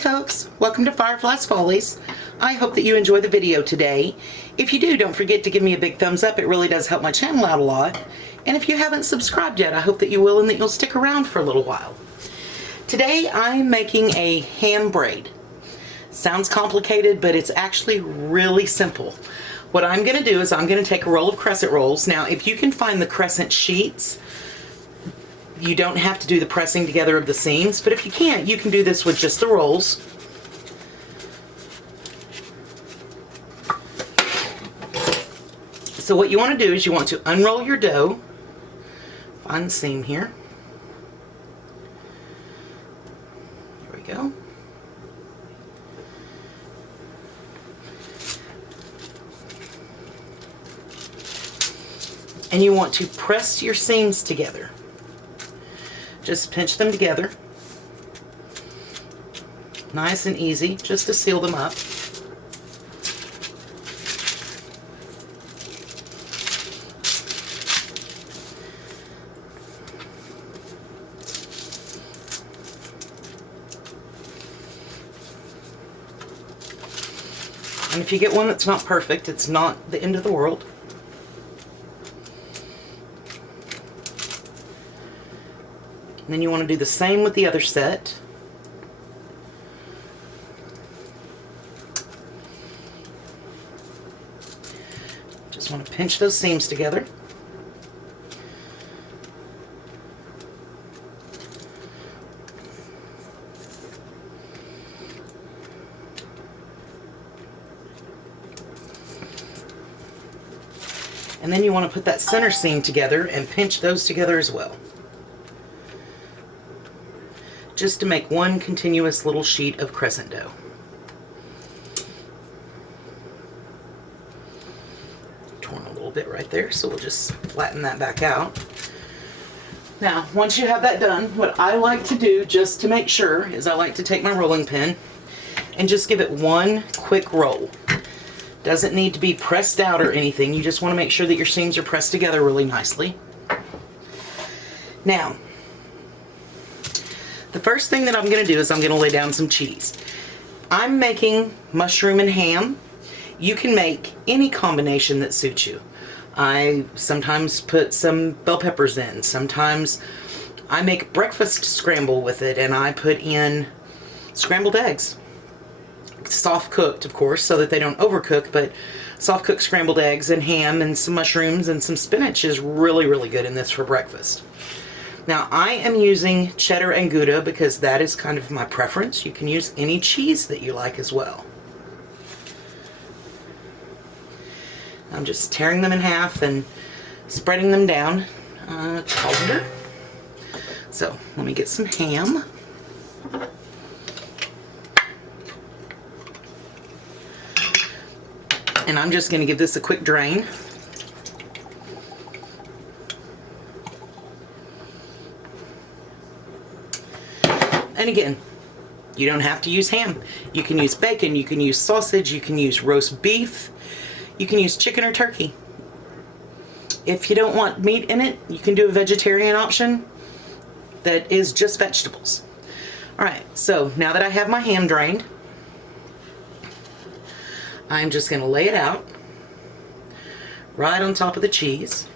Hi folks, welcome to Fyrefly's Follies. I hope that you enjoy the video today. If you do, don't forget to give me a big thumbs up. It really does help my channel out a lot. And if you haven't subscribed yet, I hope that you will and that you'll stick around for a little while. Today I'm making a ham braid. Sounds complicated, but it's actually really simple. What I'm going to do is I'm going to take a roll of Crescent rolls. Now, if you can find the Crescent sheets, you don't have to do the pressing together of the seams, but if you can't, you can do this with just the rolls. So what you want to do is you want to unroll your dough, find the seam here. There we go. And you want to press your seams together. Just pinch them together. Nice and easy, just to seal them up. And if you get one that's not perfect, it's not the end of the world. And then you want to do the same with the other set. Just want to pinch those seams together. And then you want to put that center seam together and pinch those together as well. Just to make one continuous little sheet of crescent dough. Torn a little bit right there, so we'll just flatten that back out. Now, once you have that done, what I like to do just to make sure is I like to take my rolling pin and just give it one quick roll. Doesn't need to be pressed out or anything. You just want to make sure that your seams are pressed together really nicely. Now, the first thing that I'm going to do is I'm going to lay down some cheese. I'm making mushroom and ham. You can make any combination that suits you. I sometimes put some bell peppers in. Sometimes I make breakfast scramble with it and I put in scrambled eggs. Soft cooked, of course, so that they don't overcook, but soft cooked scrambled eggs and ham and some mushrooms and some spinach is really, really good in this for breakfast. Now, I am using cheddar and gouda because that is kind of my preference. You can use any cheese that you like as well. I'm just tearing them in half and spreading them down colander. So, let me get some ham. And I'm just going to give this a quick drain. And again, you don't have to use ham. You can use bacon, you can use sausage, you can use roast beef, you can use chicken or turkey. If you don't want meat in it, you can do a vegetarian option that is just vegetables. Alright, so now that I have my ham drained, I'm just going to lay it out right on top of the cheese.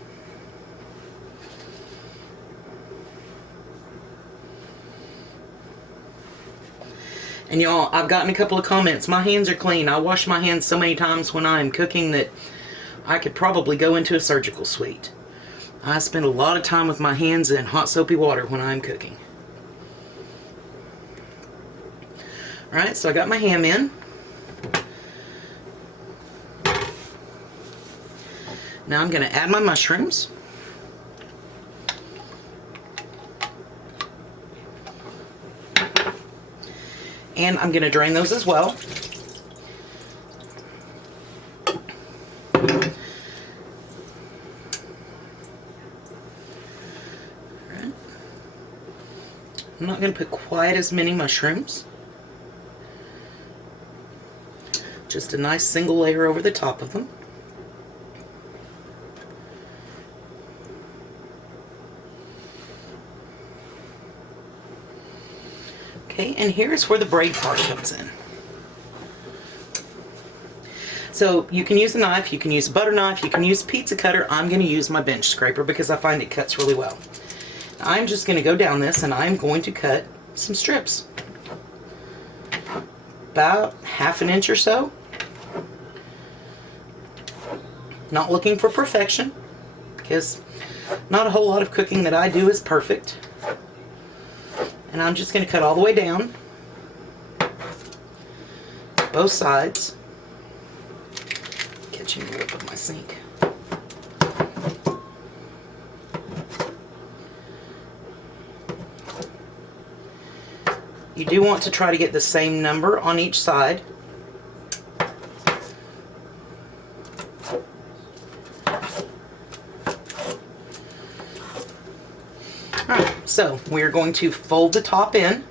And y'all, I've gotten a couple of comments. My hands are clean. I wash my hands so many times when I'm cooking that I could probably go into a surgical suite. I spend a lot of time with my hands in hot soapy water when I'm cooking. Alright, so I got my ham in. Now I'm going to add my mushrooms. And I'm going to drain those as well. Alright. I'm not going to put quite as many mushrooms. Just a nice single layer over the top of them. Okay, and here's where the braid part comes in. So you can use a knife, you can use a butter knife, you can use a pizza cutter. I'm going to use my bench scraper because I find it cuts really well. I'm just going to go down this and I'm going to cut some strips. About 1/2 inch or so. Not looking for perfection because not a whole lot of cooking that I do is perfect. And I'm just going to cut all the way down, both sides. Catching the lip of my sink. You do want to try to get the same number on each side. Alright, so we're going to fold the top in,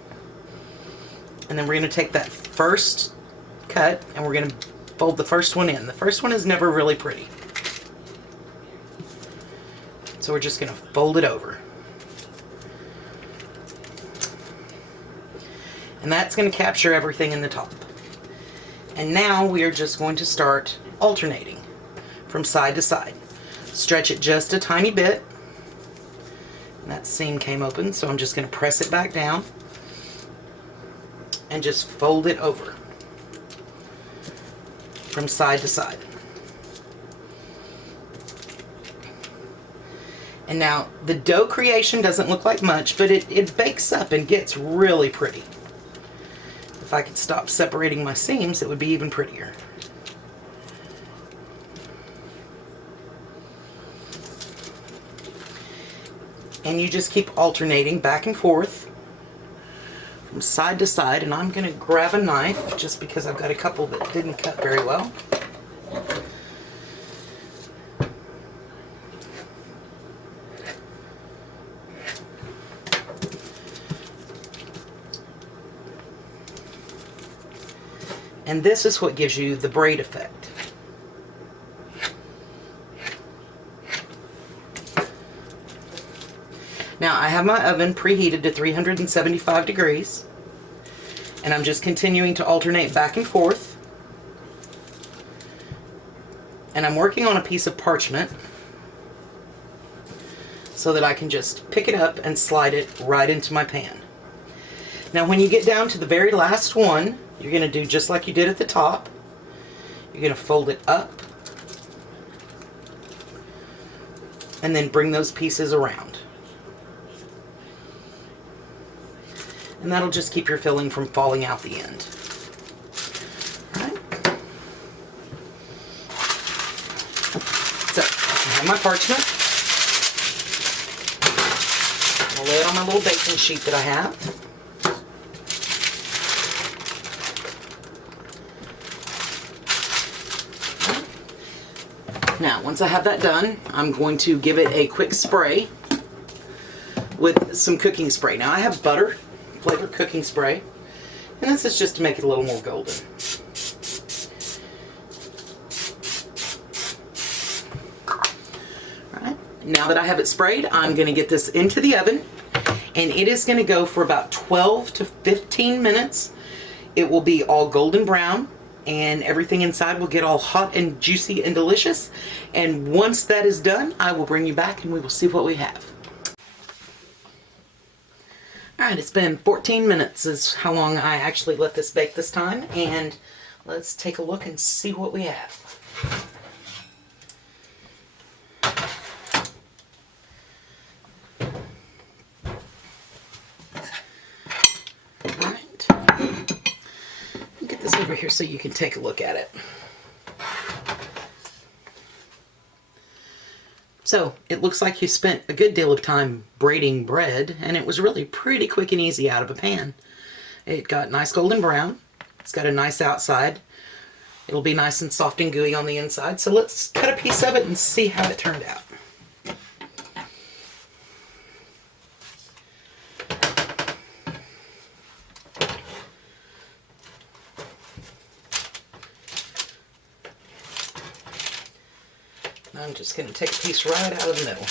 and then we're going to take that first cut and we're going to fold the first one in. The first one is never really pretty. So we're just going to fold it over. And that's going to capture everything in the top. And now we are just going to start alternating from side to side. Stretch it just a tiny bit. And that seam came open, so I'm just going to press it back down and just fold it over from side to side. And now the dough creation doesn't look like much, but it bakes up and gets really pretty. If I could stop separating my seams, it would be even prettier. And you just keep alternating back and forth from side to side, and I'm going to grab a knife just because I've got a couple that didn't cut very well. And this is what gives you the braid effect. Now I have my oven preheated to 375 degrees, and I'm just continuing to alternate back and forth. And I'm working on a piece of parchment so that I can just pick it up and slide it right into my pan. Now when you get down to the very last one, you're going to do just like you did at the top. You're going to fold it up and then bring those pieces around. And that'll just keep your filling from falling out the end. All right. So I have my parchment. I'll lay it on my little baking sheet that I have. Now, once I have that done, I'm going to give it a quick spray with some cooking spray. Now, I have butter flavored cooking spray, and this is just to make it a little more golden. Alright, now that I have it sprayed, I'm going to get this into the oven, and it is going to go for about 12 to 15 minutes. It will be all golden brown, and everything inside will get all hot and juicy and delicious. And once that is done, I will bring you back and we will see what we have. Alright, it's been 14 minutes is how long I actually let this bake this time, and let's take a look and see what we have. Alright, get this over here so you can take a look at it. So it looks like you spent a good deal of time braiding bread, and it was really pretty quick and easy out of a pan. It got nice golden brown. It's got a nice outside. It'll be nice and soft and gooey on the inside. So let's cut a piece of it and see how it turned out. I'm just going to take a piece right out of the middle.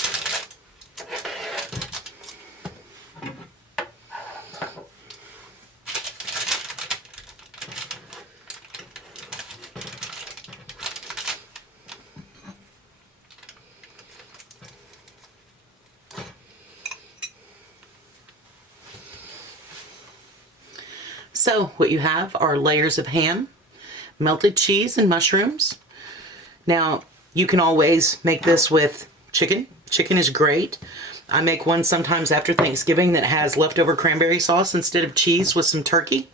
So what you have are layers of ham, melted cheese, and mushrooms. Now, you can always make this with chicken. Chicken is great. I make one sometimes after Thanksgiving that has leftover cranberry sauce instead of cheese with some turkey.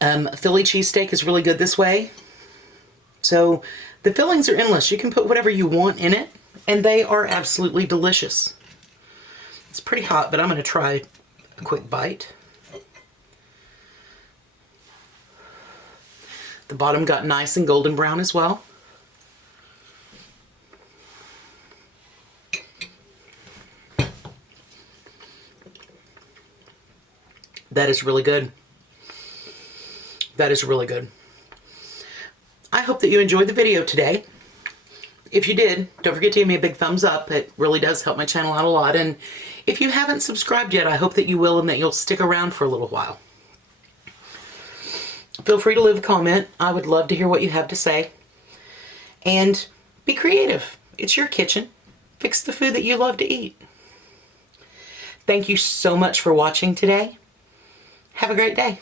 Philly cheesesteak is really good this way. So the fillings are endless. You can put whatever you want in it, and they are absolutely delicious. It's pretty hot, but I'm going to try a quick bite. The bottom got nice and golden brown as well. That is really good. That is really good. I hope that you enjoyed the video today. If you did, don't forget to give me a big thumbs up. It really does help my channel out a lot. And if you haven't subscribed yet, I hope that you will and that you'll stick around for a little while. Feel free to leave a comment. I would love to hear what you have to say. And be creative. It's your kitchen. Fix the food that you love to eat. Thank you so much for watching today. Have a great day.